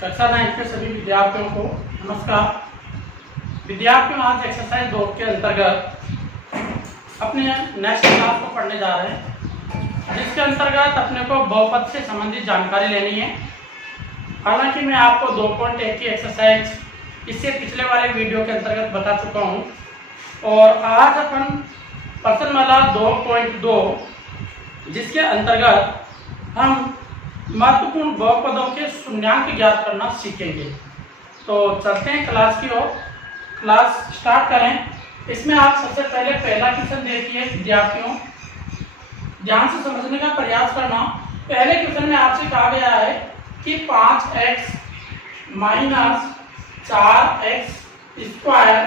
कक्षा 9 के सभी विद्यार्थियों को नमस्कार। विद्यार्थियों, आज एक्सरसाइज 2 के अंतर्गत अपने नेक्स्ट क्लास को पढ़ने जा रहे हैं, जिसके अंतर्गत अपने को बहुपद से संबंधित जानकारी लेनी है। हालांकि मैं आपको 2.1 की एक्सरसाइज इससे पिछले वाले वीडियो के अंतर्गत बता चुका हूं, और आज अपन प्रश्नमाला 2.2 जिसके अंतर्गत हम महत्वपूर्ण बहुपदों के शून्यांक ज्ञात करना सीखेंगे। तो चलते हैं क्लास की ओर, क्लास स्टार्ट करें। इसमें आप सबसे पहले पहला क्वेश्चन देखिए विद्यार्थियों, ध्यान से समझने का प्रयास करना। पहले क्वेश्चन में आपसे कहा गया है कि 5x minus 4x square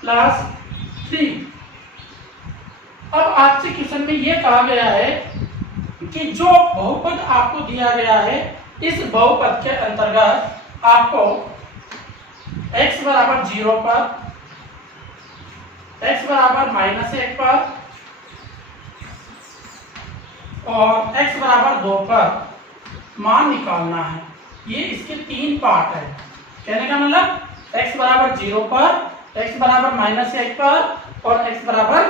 plus 3। अब आपसे क्वेश्चन में यह कहा गया है कि जो बहुपद आपको दिया गया है, इस बहुपद के अंतर्गत आपको x बराबर 0 पर, x बराबर -1 पर और x बराबर 2 पर मान निकालना है। ये इसके 3 पार्ट है। कहने का मतलब x बराबर 0 पर, x बराबर -1 पर और x बराबर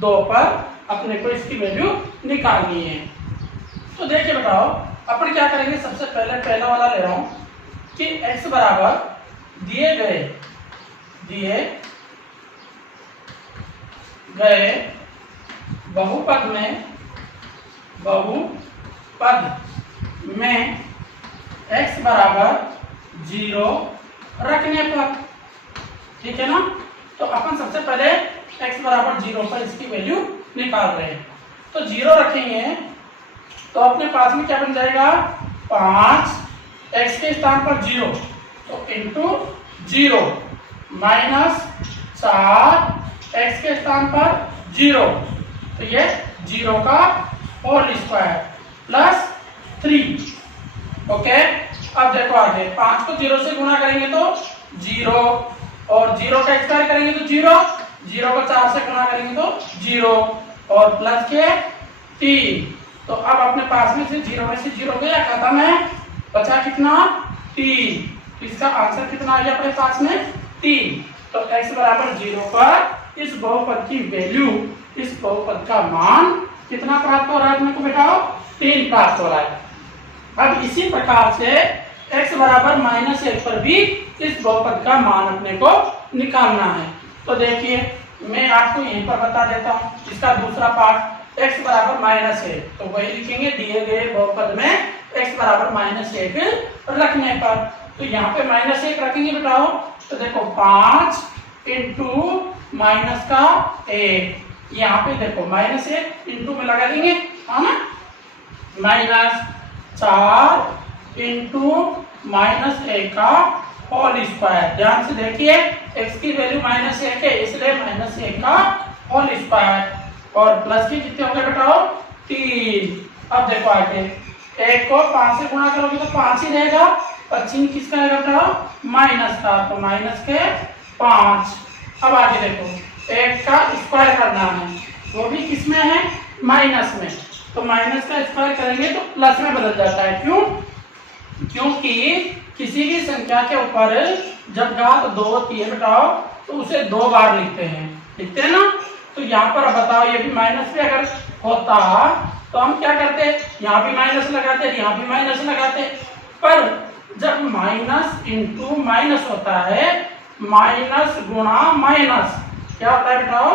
2 पर अपने को इसकी वैल्यू निकालनी है। तो देखिए बताओ, अपन क्या करेंगे। सबसे पहले पहला वाला ले रहा हूं कि x बराबर दिए गए बहुपद में x बराबर 0 रखने पर, ठीक है ना। तो अपन सबसे पहले x बराबर 0 पर इसकी वैल्यू निकाल रहे हैं। तो 0 रखेंगे तो अपने पास में क्या बन जाएगा, 5x के स्थान पर 0 तो इंटू 0 माइनस 4x के स्थान पर 0 तो ये 0 का होल स्क्वायर प्लस 3। ओके, अब देखो आगे 5 को 0 से गुणा करेंगे तो 0 और 0 का स्क्वायर करेंगे तो 0 को 4 से गुणा करेंगे तो 0 और प्लस के 3। तो अब अपने पास में से 0 में से 0 गया, खत्म है, बचा कितना 3। इसका आंसर कितना आ गया अपने पास में 3। तो x बराबर 0 पर इस बहुपद की वैल्यू, इस बहुपद का मान कितना प्राप्त हो रहा है अपने को बेटा, 3 प्राप्त हो रहा है। अब इसी प्रकार से x बराबर -1 पर भी इस बहुपद का मान अपने को निकालना है। तो देखिए मैं आपको यहीं पर बता देता हूँ इसका दूसरा पार्ट। x बराबर -1 तो वही लिखेंगे दिए गए बहुपद में x बराबर -1 रखने पर। तो यहाँ पे -1 रखेंगे बेटाओ, तो देखो 5 इंटू माइनस का 1, यहाँ पे देखो -1 इंटू में लगा देंगे, है ना, -4 इंटू -1 का होल स्क्वायर। ध्यान से देखिए x की वैल्यू -1 है, इसलिए -1 का होल स्क्वायर और प्लस के कितने हो गए बेटा, 3। अब देखो आगे 1 को 5 से गुणा करोगे तो 5 ही रहेगा, और चिन्ह किसका है बेटा, माइनस का, तो माइनस के 5। अब आगे देखो 1 का स्क्वायर करना है, वो भी किसमें है, माइनस में, तो माइनस का स्क्वायर करेंगे तो प्लस में बदल जाता है। क्यों? क्योंकि किसी भी संख्या के ऊपर जब घात 2 होती है बेटाओ तो उसे 2 बार लिखते हैं ना। तो यहाँ पर बताओ ये भी माइनस पे अगर होता तो हम क्या करते, यहाँ भी माइनस लगाते, यहाँ भी माइनस लगाते। पर जब माइनस इंटू माइनस होता है, माइनस गुणा माइनस क्या होता है बेटाओ,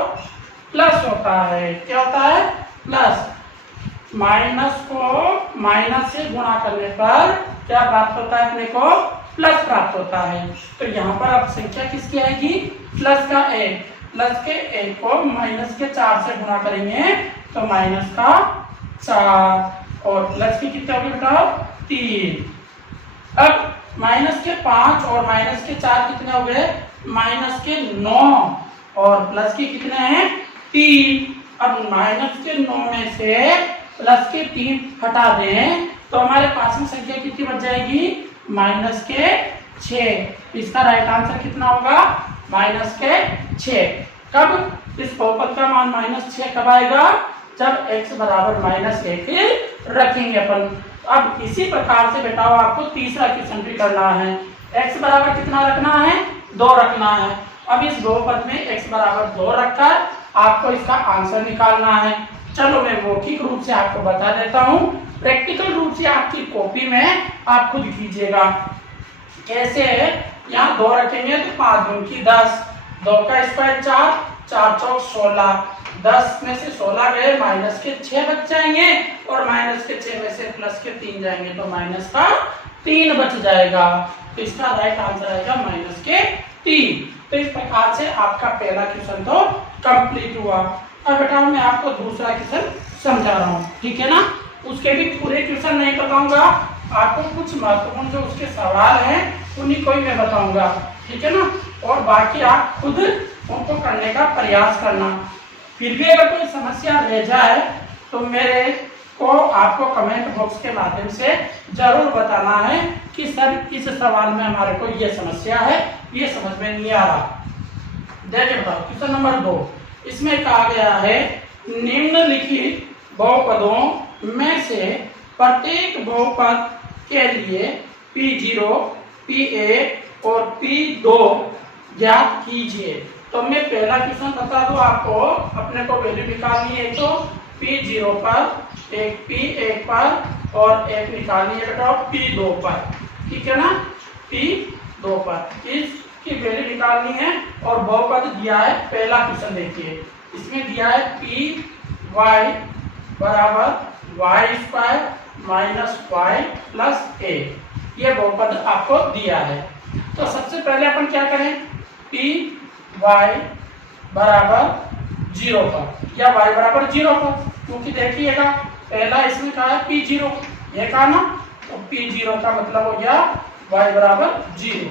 प्लस होता है। क्या होता है, प्लस। माइनस को माइनस से गुणा करने पर क्या प्राप्त होता है अपने को, प्लस प्राप्त होता है। तो यहाँ पर अब संख्या किसकी आएगी, प्लस का 1, प्लस के 1 को माइनस के 4 से गुणा करेंगे तो माइनस का 4 और प्लस के कितने हो गए बेटा, 3। अब माइनस के 5 और माइनस के 4 कितने हो गए, माइनस के 9 और प्लस के कितने हैं, 3। अब माइनस के 9 में से प्लस के 3 हटा दें तो हमारे पास में संख्या कितनी बच जाएगी, माइनस के 6। इसका राइट आंसर कितना होगा, माइनस के 6। कब इस बहुपद का मान -6 कब आएगा, जब x बराबर -1 रखेंगे अपन। अब इसी प्रकार से बेटा आपको तीसरा क्वेश्चन भी करना है। x बराबर कितना रखना है, 2 रखना है। अब इस बहुपद में x बराबर 2 रखकर आपको इसका आंसर निकालना है। चलो मैं मौखिक रूप से आपको बता देता हूँ, प्रैक्टिकल रूप से आपकी कॉपी में आप खुद कीजिएगा। कैसे है, यहाँ 2 रखेंगे तो 5 दूनी की 10, 2 का स्क्वायर 4, 4 चौक 16, 10 में से 16 गए, माइनस के 6 बच जाएंगे और माइनस के 6 में से प्लस के 3 जाएंगे तो माइनस का 3 बच जाएगा। तो इसका राइट आंसर आएगा माइनस के 3। तो इस प्रकार से आपका पहला क्वेश्चन तो कंप्लीट हुआ। अब बेटा मैं आपको दूसरा क्वेश्चन समझा रहा हूँ, ठीक है ना। उसके भी पूरे क्वेश्चन नहीं बताऊंगा, आपको कुछ महत्वपूर्ण जो उसके सवाल हैं उन्हीं को ही मैं बताऊंगा, ठीक है ना। और बाकी आप खुद उनको करने का प्रयास करना। फिर भी अगर कोई समस्या रह जाए तो मेरे को आपको कमेंट बॉक्स के माध्यम से जरूर बताना है कि सर इस सवाल में हमारे को ये समस्या है, ये समझ में नहीं आ रहा। देखिए बताओ क्वेश्चन नंबर 2, इसमें कहा गया है निम्नलिखित बहुपदों में से प्रत्येक बहुपद के लिए P0, P1 और P2 ज्ञात कीजिए। तो मैं पहला क्वेश्चन बता दूं आपको, अपने को वैल्यू निकालनी है तो P0 पर, एक P1 पर और एक निकालनी है बेटा P2 पर, ठीक है ना। P2 पर इसकी वैल्यू निकालनी है और बहुपद दिया है। पहला क्वेश्चन देखिए, इसमें दिया है Py बराबर y² minus y plus a, ये बहुपद आपको दिया है। तो सबसे पहले अपन क्या करें, Py बराबर 0 पर या y बराबर 0 पर, क्योंकि देखिएगा पहला इसमें कहा है P0, ये कहा ना, तो P0 का मतलब हो गया y बराबर 0,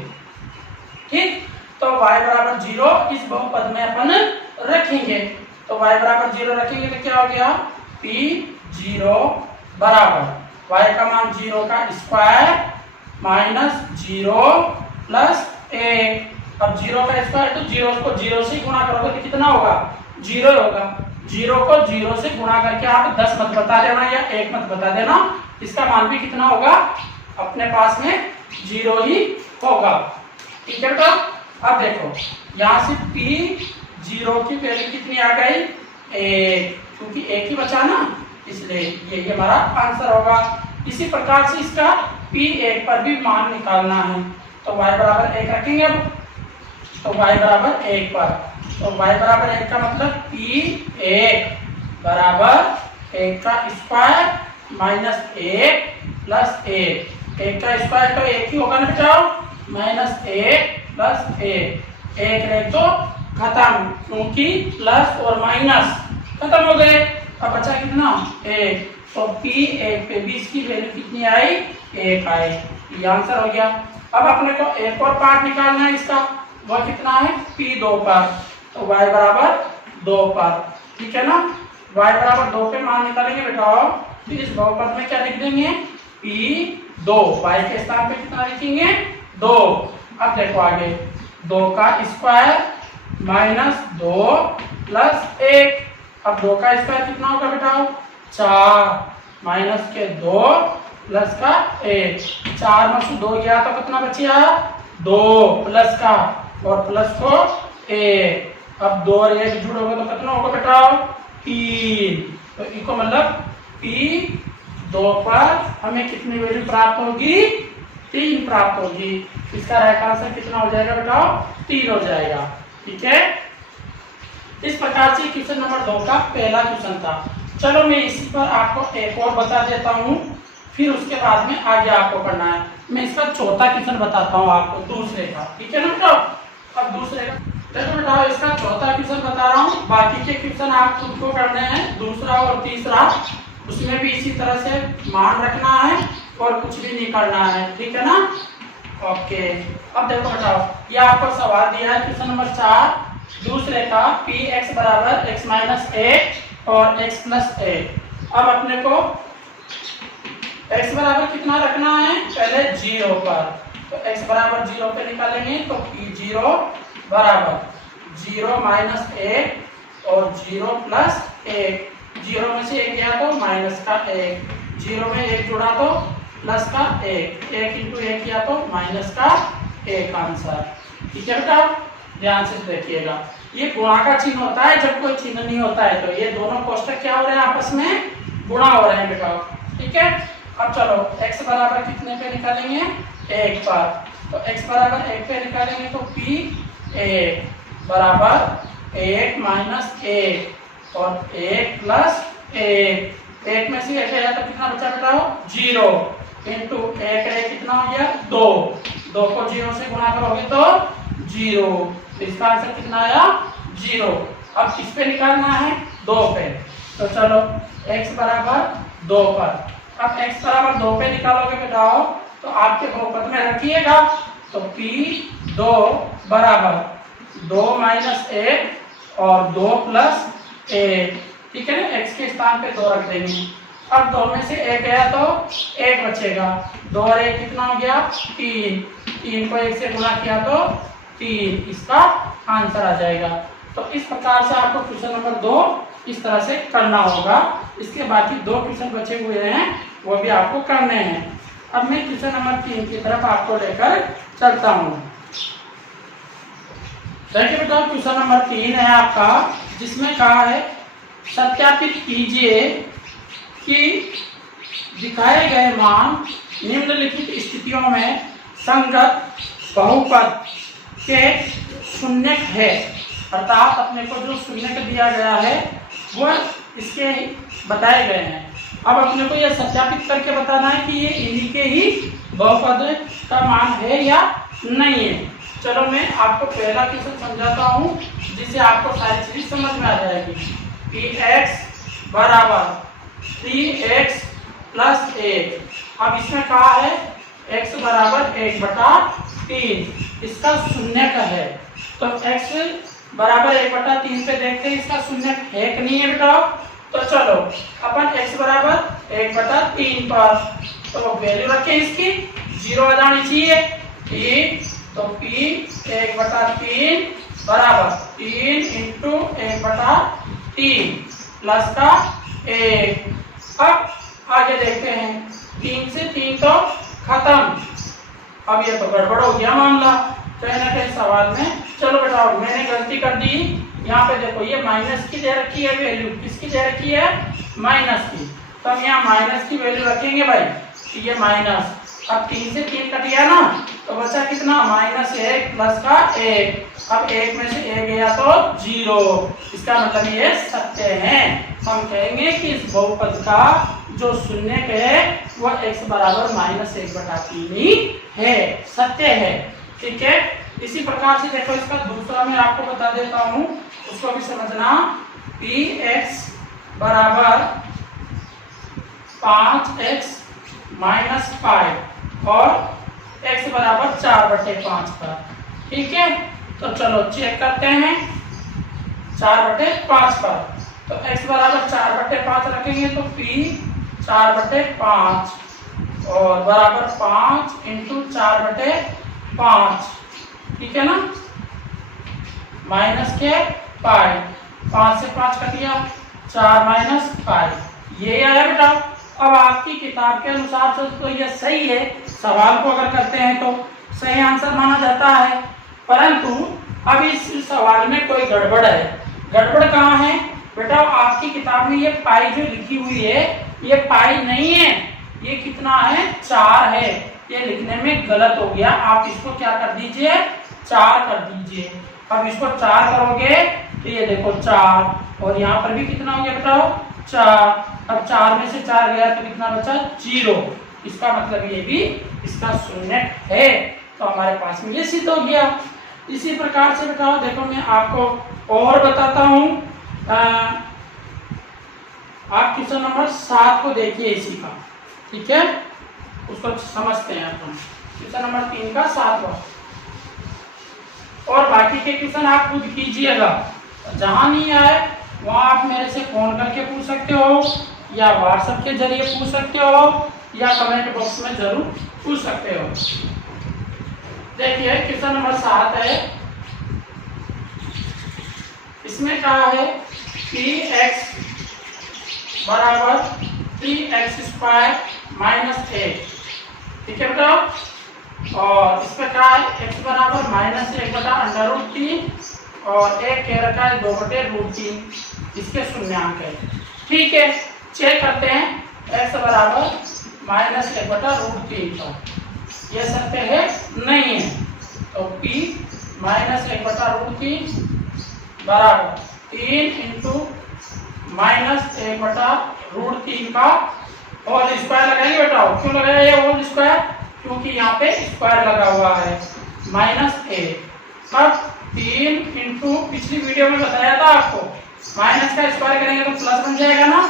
ठीक। तो y बराबर 0 इस बहुपद में अपन रखेंगे। तो y बराबर 0 रखेंगे तो क्या हो गया, P0 बराबर y का मान 0 का स्क्वायर माइनस 0 प्लस a। अब 0 का स्क्वायर तो 0 को 0 से गुणा करोगे तो कितना होगा, 0 होगा। 0 को 0 से गुणा करके आप 10 मत बता देना या 1 मत बता देना, इसका मान भी कितना होगा, अपने पास में 0 ही होगा, ठीक है बेटा। अब देखो यहाँ से P0 की वैल्यू कितनी आ गई, 1, क्योंकि 1 ही बचा ना, इसलिए ये हमारा आंसर होगा। इसी प्रकार से इसका P1 पर भी मान निकालना है, तो y बराबर 1 रखेंगे। अब तो y बराबर 1 पर, तो y बराबर 1 का मतलब P1 बराबर 1 का स्क्वायर माइनस 1 प्लस 1, 1 का स्क्वायर तो 1 ही होगा ना बेटा, माइनस 1 प्लस 1, 1 रहे तो खत्म, क्योंकि प्लस और माइनस खत्म हो गए। अब बचा कितना, 1, तो P1 पे भी इसकी वैल्यू कितनी आई, 1 आई, ये आंसर हो गया। अब अपने को एक और पार्ट निकालना है इसका, वह कितना है, P2 पर, तो y बराबर 2 पर, ठीक है ना। y बराबर 2 पे मान निकालेंगे बेटा, तो इस बहुपद में क्या लिख देंगे, P2, y के स्थान पे कितना लिखेंगे, 2। अब देखो आगे, 2 का स्क्वायर माइनस 2 प्लस 1, अब 2 का स्क्वायर कितना होगा बेटा, 4 माइनस के 2 प्लस का 1, 4 में से 2 गया तो कितना बचिया, 2 प्लस का और प्लस को 1, अब 2 और 1 जुड़ोगे तो कितना होगा बेटा, 3। तो इसको मतलब P2 पर हमें कितनी वैल्यू प्राप्त होगी, 3 प्राप्त होगी। इसका राइट आंसर कितना हो जाएगा बेटा, 3 हो जाएगा, ठीक है। इस प्रकार से क्वेश्चन नंबर 2 का पहला क्वेश्चन था। चलो मैं इसी पर आपको एक और बता देता हूँ, फिर उसके बाद में आगे आपको करना है। मैं इसका चौथा क्वेश्चन बताता हूँ आपको, दूसरे का, ठीक है ना बेटा। अब दूसरे का देखो बेटा, इसका चौथा क्वेश्चन बता रहा हूँ, बाकी के क्वेश्चन आप खुद को करने हैं, दूसरा और तीसरा, उसमें भी इसी तरह से मान रखना है और कुछ भी नहीं करना है, ठीक है ना। ओके, अब देखो बेटा, ये आपको सवाल दिया है क्वेश्चन नंबर 4, दूसरे का Px बराबर x माइनस 1 और x प्लस 1। अब अपने को x बराबर कितना रखना है, पहले 0 पर, तो x बराबर 0 पे निकालेंगे तो P0 बराबर 0 माइनस 1 और 0 प्लस 1, 0 में से 1 गया तो माइनस का 1, 0 में 1 जुड़ा तो प्लस का एक, एक इंटू एक किया तो माइनस का एक आंसर। ठीक है बेटा, ध्यान से देखिएगा। ये गुणा का चिन्ह होता है जब कोई चिन्ह नहीं होता है, तो ये दोनों कोष्टक क्या हो रहे हैं, आपस में गुणा हो रहे हैं बेटा। ठीक है, अब चलो x बराबर कितने पे निकालेंगे, एक पर, तो x बराबर एक पे निकालेंगे तो p एक बराबर एक माइनस एक और एक प्लस एक, एक में से एक गया तो कितना बचा बेटा, जीरो, इंटू एक एक कितना हो गया, दो, दो को जीरो से गुणा करोगे तो जीरो, इसका आंसर कितना आया, जीरो। अब किस पे निकालना है, दो पे, तो चलो x बराबर दो पर, अब x बराबर दो पे निकालोगे बेटाओ तो आपके बहुपद में रखिएगा, तो p दो बराबर दो माइनस एक और दो प्लस एक। ठीक है ना, x के स्थान पे दो रख देंगे। अब दो में से एक गया तो एक बचेगा, दो और एक कितना हो गया, तीन, तीन को एक से गुणा किया तो तीन, इसका आंसर आ जाएगा। तो इस प्रकार से आपको क्वेश्चन नंबर 2 इस तरह से करना होगा। इसके बाकी दो क्वेश्चन बचे हुए हैं वो भी आपको करने हैं। अब मैं क्वेश्चन नंबर 3 की तरफ आपको लेकर चलता हूँ। देखिए बेटा, क्वेश्चन नंबर 3 है आपका, जिसमें कहा है सत्यापित कीजिए कि दिखाए गए मान निम्नलिखित स्थितियों में संगत बहुपद के शून्यक है। अर्थात अपने को जो शून्यक दिया गया है वो इसके बताए गए हैं। अब अपने को यह सत्यापित करके बताना है कि ये इन्हीं के ही बहुपद का मान है या नहीं है। चलो मैं आपको पहला क्वेश्चन समझाता हूँ जिससे आपको सारी चीज समझ में आ जाएगी। कि x बराबर 3x प्लस एक, अब इसमें कहा है x बराबर 1/3, इसका शून्यक है, तो x बराबर 1/3 पे देखते हैं इसका शून्यक है कि नहीं है बेटा। तो चलो अपन x बराबर 1/3 पर, तो वैल्यू रखें इसकी, जीरो आ जानी चाहिए, ठीक, तो p 1/3 बराबर 3 इंटू 1/3 प्लस का एक। अब आगे देखते हैं, 3 से 3 तो खत्म, अब ये तो गड़बड़ हो गया मामला कहीं ना कहीं सवाल में। चलो बेटा मैंने गलती कर दी, यहाँ पे देखो ये माइनस की दे रखी है वैल्यू, किसकी दे रखी है, माइनस की, तो हम यहाँ माइनस की वैल्यू रखेंगे भाई, ये माइनस। अब 3 से 3 कट गया ना, तो बचा कितना, -1 प्लस का एक, अब एक में से एक गया तो जीरो, इसका मतलब ये सत्य है। हम कहेंगे कि इस बहुपद का जो शून्यक है वो x बराबर -1/3 ही है, सत्य है। ठीक है, इसी प्रकार से देखो इसका दूसरा मैं आपको बता देता हूँ, उसको भी समझना। px बराबर 5x माइनस 5 और x बराबर 4/5 पर। ठीक है, तो चलो चेक करते हैं 4/5 पर, तो x बराबर 4/5 रखेंगे तो p 4/5 और बराबर 5 इंटू 4/5, ठीक है ना, माइनस के पाई, 5 से 5 कट गया, 4 माइनस पाई, ये आया बेटा। अब आपकी किताब के अनुसार से तो ये सही है, सवाल को अगर करते हैं तो सही आंसर माना जाता है, परंतु अब इस सवाल में कोई गड़बड़ है। गड़बड़ कहाँ है बेटा, आपकी किताब में ये पाई जो लिखी हुई है ये पाई नहीं है, ये कितना है, 4 है, ये लिखने में गलत हो गया। आप इसको क्या कर दीजिए, 4 कर दीजिए। अब इसको 4 करोगे तो ये देखो 4, और यहाँ पर भी कितना हो गया बेटा, 4। अब 4 में से 4 गया तो कितना बचा, 0, इसका मतलब ये भी इसका शून्य है, तो हमारे पास में ये सिद्ध हो गया। इसी प्रकार से बेटा देखो मैं आपको और बताता हूँ, आप क्वेश्चन नंबर 7 को देखिए इसी का, ठीक है, उसको समझते हैं अपन। क्वेश्चन नंबर 3 का 7वां, और बाकी के क्वेश्चन आप खुद कीजिएगा, जहां नहीं आए वहां आप मेरे से फोन करके पूछ सकते हो, या व्हाट्सएप के जरिए पूछ सकते हो, या कमेंट बॉक्स में जरूर पूछ सकते हो। देखिए क्वेश्चन नंबर 7 है, इसमें कहा है कि x बराबर 3x² - 1, ठीक है बेटा। और इसमें क्या है, x बराबर -1/√3 और एक कह रखा है 2/√3, इसके शून्यांक है। ठीक है, चेक करते हैं x बराबर -1/√3 का ये सत्य है नहीं है, तो p -1/√3 बराबर 3 इंटू -1/√3 का होल स्क्वायर लगाएंगे बेटा। क्यों लगाया ये होल स्क्वायर, क्योंकि यहाँ पे स्क्वायर लगा हुआ है -a। अब 3 इंटू पिछली वीडियो में बताया था आपको, माइनस का स्क्वायर करेंगे तो प्लस बन जाएगा ना,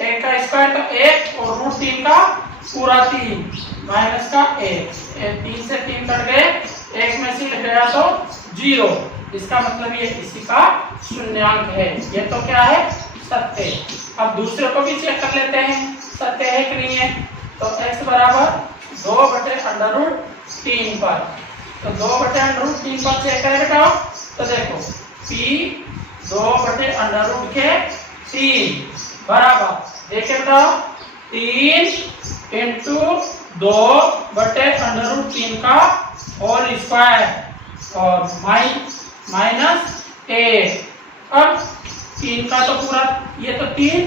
1 का स्क्वायर तो 1 और √3 का पूरा 3 माइनस का 1, 3 से 3 कट गए, 1 में से गया तो 0, इसका मतलब ये इसी का शून्यांक है। ये तो क्या है, सत्य। अब दूसरे को भी चेक कर लेते हैं सत्य है कि नहीं है। तो x बराबर 2/√3 पर, तो 2/√3 पर चेक करें बेटा, तो देखो p 2/√3 बराबर, देखिए बेटा 3 इंटू 2/√3 का होल स्क्वायर और -8। अब 3 का तो पूरा, ये तो 3,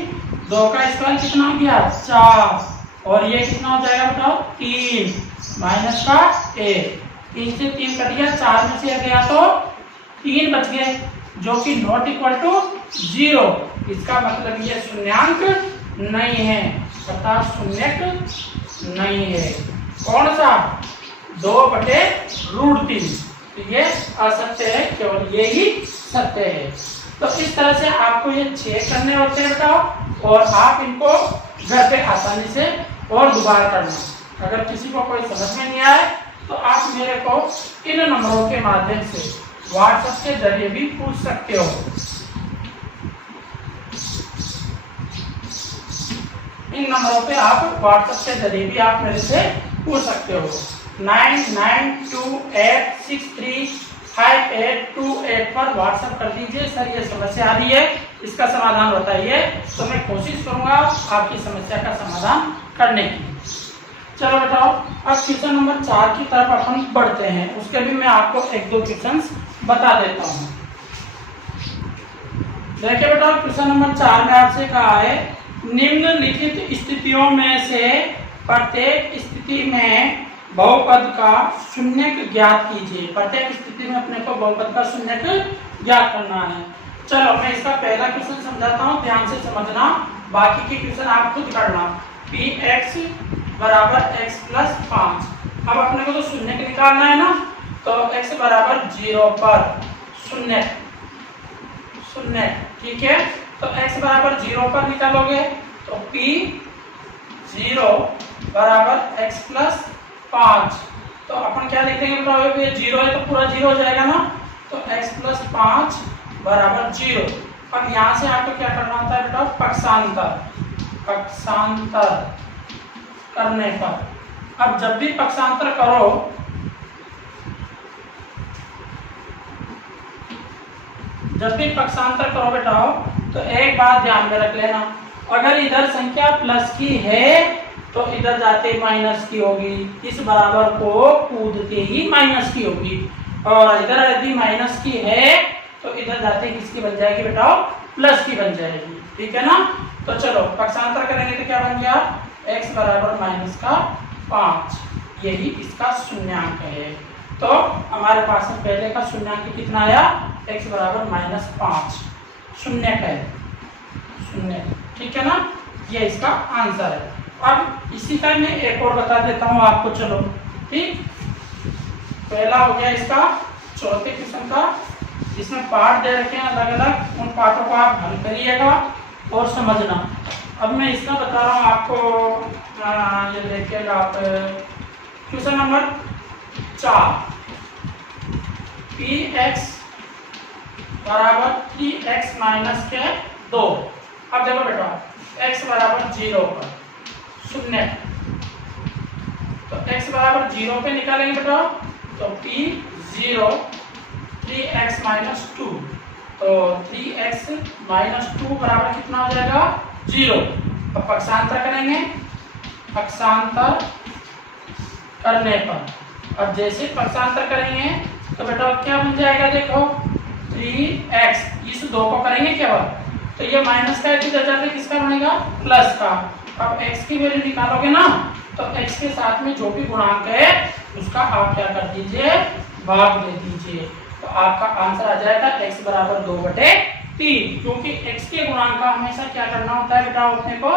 2 का स्क्वायर कितना हो गया 4, और ये कितना हो जाएगा बताओ 3 माइनस का 1, 3 से 3 कट गया, 4 में से गया तो 3 बच गए, जो कि नॉट इक्वल टू 0। इसका मतलब ये शून्यांक नहीं है, अर्थात शून्यक नहीं है। कौन सा, 2/√3, तो ये असत्य है, केवल ये ही सत्य है। तो इस तरह से आपको ये चेक करने होते हैं बेटा, और आप इनको घर पे आसानी से और दोबारा करना। अगर किसी को कोई समझ में नहीं आए तो आप मेरे को इन नंबरों के माध्यम से व्हाट्सएप के जरिए भी पूछ सकते हो। इन नंबरों पे आप व्हाट्सएप के जरिए भी आप मेरे से पूछ सकते हो। 9928635828 पर व्हाट्सएप कर दीजिए, सर ये समस्या आ रही है, इसका समाधान बताइए, तो मैं कोशिश करूंगा आपकी समस्या का समाधान करने की। चलो बेटाओ, अब क्वेश्चन नंबर 4 की तरफ अपन बढ़ते हैं। उसके भी मैं आपको 1-2 क्वेश्चन बता देता हूँ। देखिए बेटा, क्वेश्चन नंबर 4 में आपसे कहा है, निम्नलिखित स्थितियों में से प्रत्येक स्थिति में बहुपद का शून्यक ज्ञात कीजिए। प्रत्येक स्थिति में अपने को बहुपद का शून्यक ज्ञात करना है। चलो मैं इसका पहला क्वेश्चन समझाता हूँ, ध्यान से समझना, बाकी के क्वेश्चन आप खुद करना। px बराबर x + 5। अब अपने को तो शून्यक निकालना है ना, तो x बराबर 0 पर शून्यक, ठीक है। तो x बराबर 0 पर निकालोगे तो p 0 बराबर x + 5। तो अपन क्या लिखेंगे बेटा, ये 0 है तो पूरा 0 हो जाएगा ना, तो x + 5 बराबर 0। अब यहाँ से आपको क्या करना होता है बेटा, पक्षांतर करने पर। अब जब भी पक्षांतर करो, बेटा, तो एक बात ध्यान में रख लेना, अगर इधर संख्या प्लस की है तो इधर जाते ही माइनस की होगी, इस बराबर को कूदते ही माइनस की होगी, और इधर यदि माइनस की है तो इधर जाते ही किसकी बन जाएगी बेटा, प्लस की बन जाएगी, ठीक है ना। तो चलो पक्षांतर करेंगे तो क्या बन गया, x बराबर -5, यही इसका शून्यांक है। तो हमारे पास में पहले का शून्यांक कितना आया, x बराबर -5, शून्यक है, ठीक है ना, ये इसका आंसर है। अब इसी का मैं एक और बता देता हूँ आपको, चलो ठीक। पहला हो गया इसका चौथे क्वेश्चन का, जिसमें पार्ट दे रखे हैं अलग अलग, उन पार्टों को आप हल करिएगा और समझना। अब मैं इसका बता रहा हूँ आपको, ये देखिएगा आप क्वेश्चन नंबर 4, px बराबर 3x - 2। अब देखो बेटा, x बराबर 0 पर शून्य, तो x बराबर 0 पे निकालेंगे बेटा, तो p 0 3x - 2, तो 3x - 2 बराबर कितना हो जाएगा, 0। अब पक्षांतर करेंगे, पक्षांतर करने पर। अब जैसे पक्षांतर करेंगे तो बेटा क्या बन जाएगा, देखो 3x, इस 2 को करेंगे केवल तो ये माइनस का इधर जाके किसका बनेगा, प्लस का। अब x की वैल्यू निकालोगे ना तो x के साथ में जो भी गुणांक है उसका आप क्या कर दीजिए, भाग दे दीजिए। तो आपका आंसर आ जाएगा x बराबर 2/3, क्योंकि x के गुणांक का हमेशा क्या करना होता है बेटा, अपने को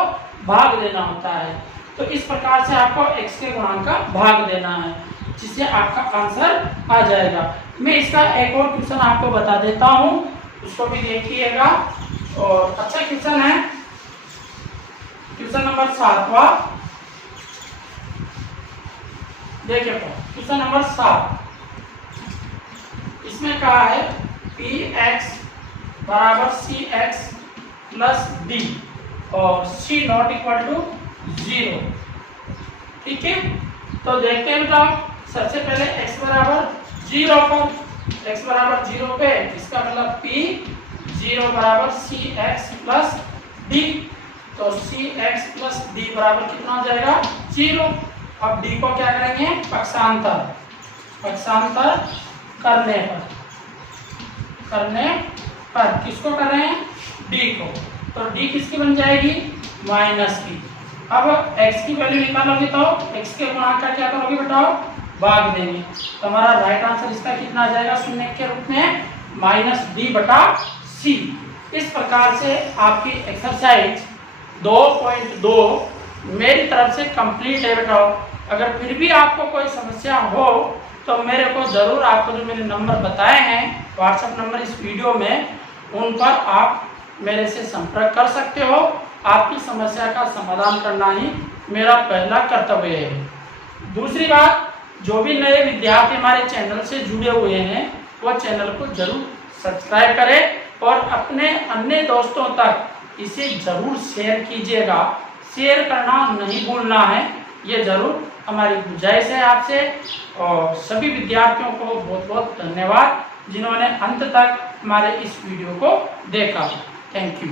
भाग देना होता है। तो इस प्रकार से आपको x के गुणांक का भाग देना है, जिससे आपका आंसर आ जाएगा। मैं इसका एक और क्वेश्चन आपको बता देता हूँ, उसको भी देखिएगा। और अच्छा क्वेश्चन है, क्वेश्चन नंबर 7वां। देखिए क्वेश्चन नंबर 7, इसमें कहा है px बराबर cx प्लस d और c नॉट इक्वल टू 0। ठीक है, तो देखते हैं बेटा, सबसे पहले x बराबर 0 पर, x बराबर 0 पे इसका मतलब p 0 बराबर cx प्लस d, तो cx प्लस d बराबर कितना हो जाएगा, 0। अब d को क्या करेंगे, पक्षांतर, पक्षांतर करने पर किसको कर रहे हैं, d को, तो d किसकी बन जाएगी, माइनस की। अब x की वैल्यू निकालोगे तो x के गुणांक का क्या करोगे बेटाओ, भाग देंगे। तो हमारा राइट आंसर इसका कितना आ जाएगा, शून्य के रूप में -d/c। इस प्रकार से आपकी एक्सरसाइज 2.2 मेरी तरफ से कंप्लीट है बेटाओ। अगर फिर भी आपको कोई समस्या हो तो मेरे को ज़रूर, आपको जो मैंने नंबर बताए हैं व्हाट्सएप नंबर इस वीडियो में, उन पर आप मेरे से संपर्क कर सकते हो। आपकी समस्या का समाधान करना ही मेरा पहला कर्तव्य है। दूसरी बात, जो भी नए विद्यार्थी हमारे चैनल से जुड़े हुए हैं वो चैनल को जरूर सब्सक्राइब करें और अपने अन्य दोस्तों तक इसे जरूर शेयर कीजिएगा। शेयर करना नहीं भूलना है, ये जरूर हमारी गुजारिश है आपसे। और सभी विद्यार्थियों को बहुत बहुत धन्यवाद जिन्होंने अंत तक हमारे इस वीडियो को देखा। Thank you.